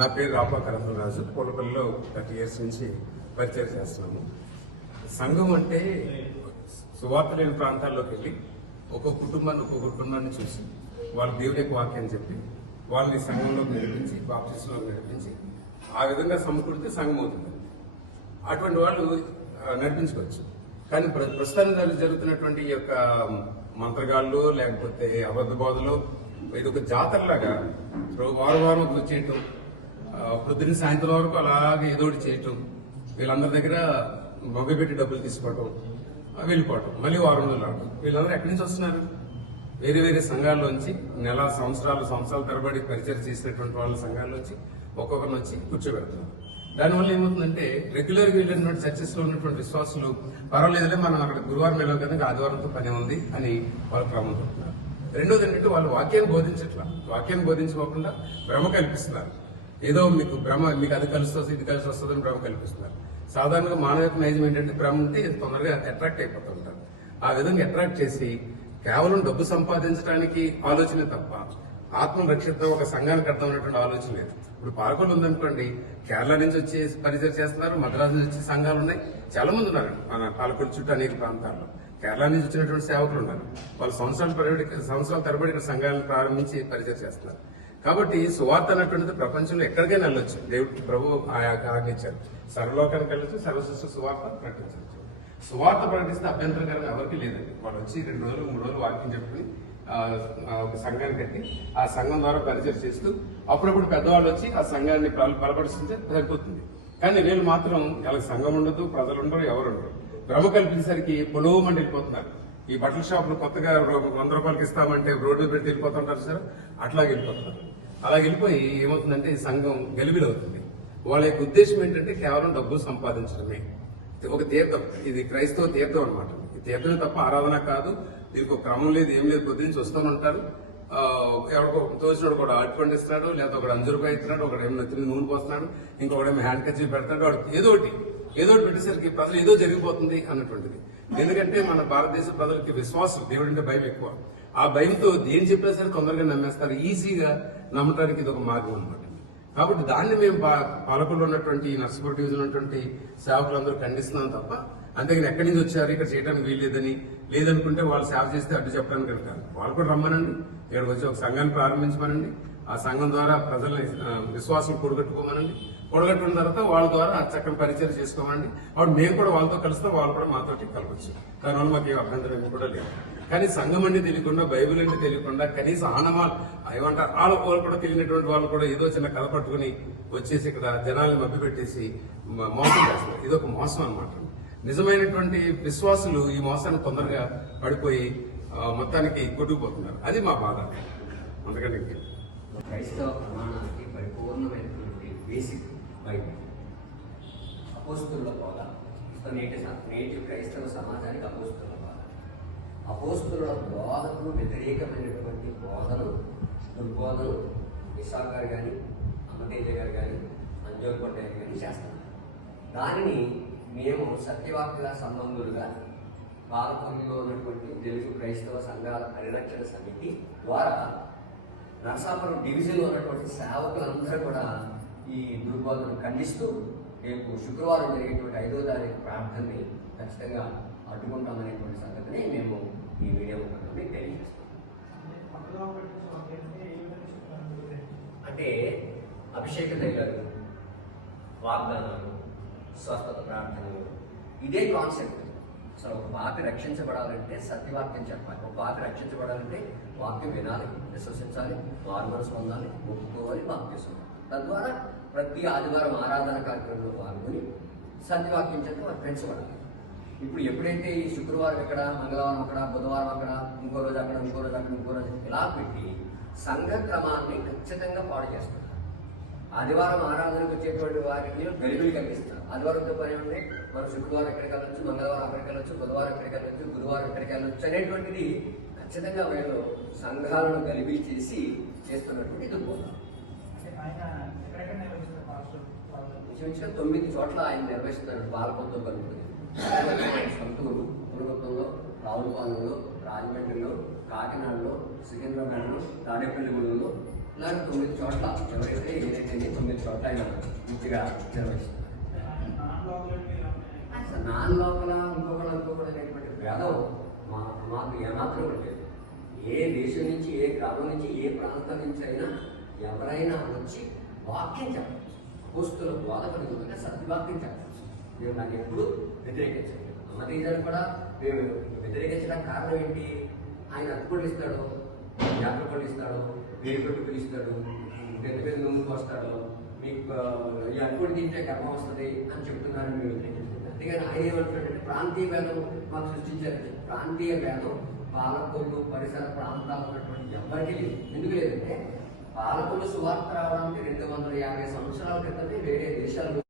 నా పేరు రాపా కరంబరాజు. పూలపల్లిలో 30 years నుంచి పరిచయం చేస్తున్నాము. సంఘం అంటే సువార్త లేని ప్రాంతాల్లోకి వెళ్ళి ఒక్కొక్క కుటుంబాన్ని చూసి వాళ్ళ దేవుని యొక్క వాక్యాన్ని చెప్పి వాళ్ళని సంఘంలోకి నడిపించి బాప్టిస్టులోకి నడిపించి ఆ విధంగా సమకూడితే సంఘం అవుతుంది. అటువంటి వాళ్ళు నడిపించుకోవచ్చు. కానీ ప్రస్తుతానికి జరుగుతున్నటువంటి ఈ యొక్క మంత్రగాళ్ళు లేకపోతే అబద్ధ బోధలు ఇది ఒక జాతరలాగా వారం వచ్చేయటం, పొద్దున్న సాయంత్రం వరకు అలాగే ఏదోటి చేయటం, వీళ్ళందరి దగ్గర మొగ్గపెట్టి డబ్బులు తీసుకోవటం, వెళ్ళిపోవటం, మళ్ళీ వారం రోజులు రావటం. వీళ్ళందరూ ఎక్కడి నుంచి వస్తున్నారు? వేరే వేరే సంఘాల్లోంచి సంవత్సరాల తరబడి పరిచయం చేసినటువంటి వాళ్ళ సంఘాల్లోంచి ఒక్కొక్కరిని వచ్చి కూర్చోబెడుతున్నారు. దానివల్ల ఏమవుతుందంటే రెగ్యులర్గా వెళ్ళినటువంటి చర్చెస్ లో ఉన్నటువంటి విశ్వాసులు పర్వాలేదులే మనం అక్కడ గురువారం వెళ్ళాం కదా ఆదివారంతో పని ఉంది అని వాళ్ళు క్రమం చెప్తున్నారు. రెండోది ఏంటంటే వాళ్ళు వాక్యాన్ని బోధించుకోకుండా భ్రమ కల్పిస్తున్నారు. ఏదో మీకు అది కలిసి వస్తుంది ఇది కలిసి వస్తుందని భ్రమ కల్పిస్తున్నారు. సాధారణంగా మానవ నైజం ఏంటంటే భ్రమ ఉంటే తొందరగా అట్రాక్ట్ అయిపోతుంటారు. ఆ విధంగా అట్రాక్ట్ చేసి కేవలం డబ్బు సంపాదించడానికి ఆలోచనే తప్ప ఆత్మను రక్షిద్దాం, ఒక సంఘానికి అర్థం ఉన్నటువంటి ఆలోచన లేదు. ఇప్పుడు పాలకొల్లు ఉందనుకోండి, కేరళ నుంచి వచ్చి పరిచయం చేస్తున్నారు, మద్రాసు నుంచి వచ్చి సంఘాలు ఉన్నాయి, చాలా మంది ఉన్నారు మన పాలకొల్లు చుట్టూ అనేక ప్రాంతాల్లో. కేరళ నుంచి వచ్చినటువంటి సేవకులు ఉన్నారు, వాళ్ళు సంవత్సరాల తరబడి ఇక్కడ సంఘాలను ప్రారంభించి పరిచయం చేస్తున్నారు. కాబట్టి సువార్త అన్నటువంటిది ప్రపంచంలో ఎక్కడికైనా వెళ్ళొచ్చు. దేవుడికి ప్రభు ఆయా ఆజ్ఞించారు, సర్వలోకానికి వెళ్ళొచ్చు, సర్వశ్రేష్ఠ సువార్త ప్రకటించవచ్చు. సువార్త ప్రకటిస్తే అభ్యంతరకరం ఎవరికి లేదండి. వాళ్ళు వచ్చి 2 రోజులు 3 రోజులు వాక్యం చెప్పుకుని ఒక సంఘాన్ని కట్టి ఆ సంఘం ద్వారా పరిచయం చేస్తూ అప్పుడప్పుడు పెద్దవాళ్ళు వచ్చి ఆ సంఘాన్ని బలపరుస్తుంటే సరిపోతుంది. కానీ వీళ్ళు మాత్రం వాళ్ళకి సంఘం ఉండదు, ప్రజలు ఉండరు, ఎవరు ఉండరు. భ్రమ కల్పించేసరికి పొలవమండి వెళ్ళిపోతున్నారు. ఈ బట్టల షాపులు కొత్తగా 100 రూపాయలకి ఇస్తామంటే రోడ్డు పెట్టి వెళ్ళిపోతుంటారు సార్, అట్లాగే వెళ్ళిపోతున్నారు. అలా వెళ్ళిపోయి ఏమవుతుందంటే ఈ సంఘం గలిబిలవుతుంది. వాళ్ళ యొక్క ఉద్దేశం ఏంటంటే కేవలం డబ్బులు సంపాదించడమే. ఒక తీర్థం, ఇది క్రైస్తవ తీర్థం అనమాట. ఈ తీర్థమే తప్ప ఆరాధన కాదు. దీనికి ఒక క్రమం లేదు, ఏం లేదు. పొద్దు నుంచి వస్తూనే ఉంటారు. ఎవరికో తోచినాడు కూడా అటువంటి ఇస్తున్నాడు, లేదా ఒకడు 5 రూపాయలు ఇస్తున్నాడు, ఒకడు ఏమో నెత్తిని నూనె పోస్తున్నాడు, ఇంకొకడేమో హ్యాండ్ కర్చీఫ్ పెడతాడు. వాడు ఏదో ఒకటి పెట్టేసరికి ప్రజలు ఏదో జరిగిపోతుంది అన్నటువంటిది. ఎందుకంటే మన భారతదేశ ప్రజలకి విశ్వాసం, దేవుడి అంటే భయం ఎక్కువ. ఆ భయంతో దేని చెప్పినా సరే తొందరగా నమ్మేస్తారు. ఈజీగా నమ్మటానికి ఇది ఒక మార్గం అనమాట. కాబట్టి దాన్ని మేము పాలకుల్లో ఉన్నటువంటి నర్సపూర్ డివిజన్ ఉన్నటువంటి సేవకులందరూ ఖండిస్తున్నాం తప్ప, అంతేగాని ఎక్కడి నుంచి వచ్చారు ఇక్కడ చేయడానికి వీల్లేదని, లేదనుకుంటే వాళ్ళు సేవ చేస్తే అడ్డు చెప్పడానికి కనుక వాళ్ళు కూడా రమ్మనండి, ఇక్కడికి వచ్చి ఒక సంఘాన్ని ప్రారంభించమనండి. ఆ సంఘం ద్వారా ప్రజల్ని విశ్వాసం కూడగట్టుకోమనండి. కూడగట్టుకున్న తర్వాత వాళ్ళ ద్వారా చక్కని పరిచయం చేసుకోమండి. అప్పుడు మేము కూడా వాళ్ళతో కలుస్తాం, వాళ్ళు కూడా మాతో కలవచ్చు. దానివల్ల మాకు ఏ అభ్యంతరం ఏమి కూడా లేదు. కానీ సంఘం అంటే తెలియకుండా, బైబిల్ అంటే తెలియకుండా, కనీసం ఆనవాళ్ళు ఏమంటారు వాళ్ళు కూడా తెలియనటువంటి వాళ్ళు కూడా ఏదో చిన్న కథ పట్టుకుని వచ్చేసి ఇక్కడ జనాల్ని మభ్యపెట్టేసి మోసం చేస్తారు. ఇది ఒక మోసం అనమాట. నిజమైనటువంటి విశ్వాసులు ఈ మోసాన్ని తొందరగా పడిపోయి మొత్తానికి కొట్టుకుపోతున్నారు. అది మా బాధ. అందుకని క్రైస్తవ ప్రమాణానికి పరిపూర్ణమైనటువంటి బేసిక్ బైబిల్, అపోస్తుల బోధ. నేటి క్రైస్తవ సమాజానికి అపోస్తుల బోధ, అపోస్తుల బోధకు వ్యతిరేకమైనటువంటి బోధను, దుర్బోధను ఇస్సాకు గారు కానీ, అమ్మతేజ గారు కానీ, అంజోల్ కొట్టయ్య కానీ చేస్తున్నారు. దానిని మేము సత్యవాక్యుల సంబంధులుగా పాలకొల్లులో ఉన్నటువంటి తెలుగు క్రైస్తవ సంఘాల పరిరక్షణ సమితి ద్వారా నరసాపురం డివిజన్లో ఉన్నటువంటి సేవకులందరూ కూడా ఈ దుర్బోధను ఖండిస్తూ రేపు శుక్రవారం జరిగేటువంటి 5వ తారీఖు ప్రార్థనని ఖచ్చితంగా అడ్డుకుంటామనేటువంటి సంగతిని మేము ఈ వీడియో ముఖంగా తెలియజేస్తాం. అంటే అభిషేక తైలాలు, వాగ్దానాలు, స్వస్థత ప్రార్థనలు, ఇదే కాన్సెప్ట్. అసలు ఒక పాపి రక్షించబడాలంటే సత్యవాక్యం చెప్పాలి. ఒక పాపి రక్షించబడాలంటే వాక్యం వినాలి, విశ్వసించాలి, మారు మనసు పొందాలి, ఒప్పుకోవాలి, బాప్తిసం. తద్వారా ప్రతి ఆదివారం ఆరాధన కార్యక్రమంలో పాల్గొని సత్యవాక్యం చేత వారు పెంచబడాలి. ఇప్పుడు ఎప్పుడైతే ఈ శుక్రవారం ఇక్కడ, మంగళవారం అక్కడ, బుధవారం అక్కడ, ఇంకో రోజు అక్కడ, ఇంకో రోజు అక్కడ, ఇంకో రోజు ఇలా పెట్టి సంఘ క్రమాన్ని ఖచ్చితంగా పాడు చేస్తారు. ఆదివారం ఆరాధనకు వచ్చేటువంటి వారికి గలిబిలి కలిగిస్తారు. ఆదివారంతో పని ఉంటే మనం శుక్రవారం ఎక్కడికి వెళ్ళొచ్చు, మంగళవారం అక్కడికి వెళ్ళొచ్చు, బుధవారం ఎక్కడికి వెళ్ళొచ్చు, గురువారం ఎక్కడికి వెళ్ళొచ్చు అనేటువంటిది ఖచ్చితంగా వీళ్ళు సంఘాలను గలిబిలి చేసి చేస్తున్నటువంటి దుర్బోధం. 9 చోట్ల ఆయన నిర్వహిస్తున్నారు. పాలకొంతో కలుపుతుంది, సొంతూరు, పునగుప్తంలో, రావులపాలెంలో, రాజమండ్రిలో, కాకినాడలో, సికింద్రాబాద్లో, తాడేపల్లిగూడెంలో, ఇలాగ 9 చోట్ల ఎవరైతే ఏదైతే 9 చోట్ల ఆయన పూర్తిగా నిర్వహిస్తారు. అసలు నాన్ లోపల ఇంకొకటి అనేటువంటి భేదం మాకు ఏమాత్రం లేదు. ఏ దేశం నుంచి, ఏ గ్రామం నుంచి, ఏ ప్రాంతం నుంచి అయినా ఎవరైనా వచ్చి వాక్యం చెప్పచ్చు. అపోస్తుల బోధకుడి గురించి సత్యవాక్యం చెప్పచ్చు. మేము దాన్ని ఎప్పుడు వ్యతిరేకించలేదు. అమ్మతీజాన్ని కూడా మేము వ్యతిరేకించడానికి కారణం ఏంటి? ఆయన అట్టుపళ్ళు ఇస్తాడు, యాభై పళ్ళు ఇస్తాడు, వేరు పెట్టి పిలుస్తాడు, పెద్ద నూనె పోస్తాడు, మీకు ఈ అట్టుపడి తింటే గర్భం వస్తుంది అని చెప్తున్నారని మేము వ్యతిరేకించలేదు. అంతేగాని ఆయన ఏమంటున్నాడంటే ప్రాంతీయ భేదం మాకు సృష్టించారు. ప్రాంతీయ భేదం పాలకొల్లు పరిసర ప్రాంతాలు ఉన్నటువంటి ఎవరికి లేదు. ఎందుకు లేదంటే పాలకొల్లు సువార్త రావడానికి 250 సంవత్సరాల క్రితమే వేరే దేశాల్లో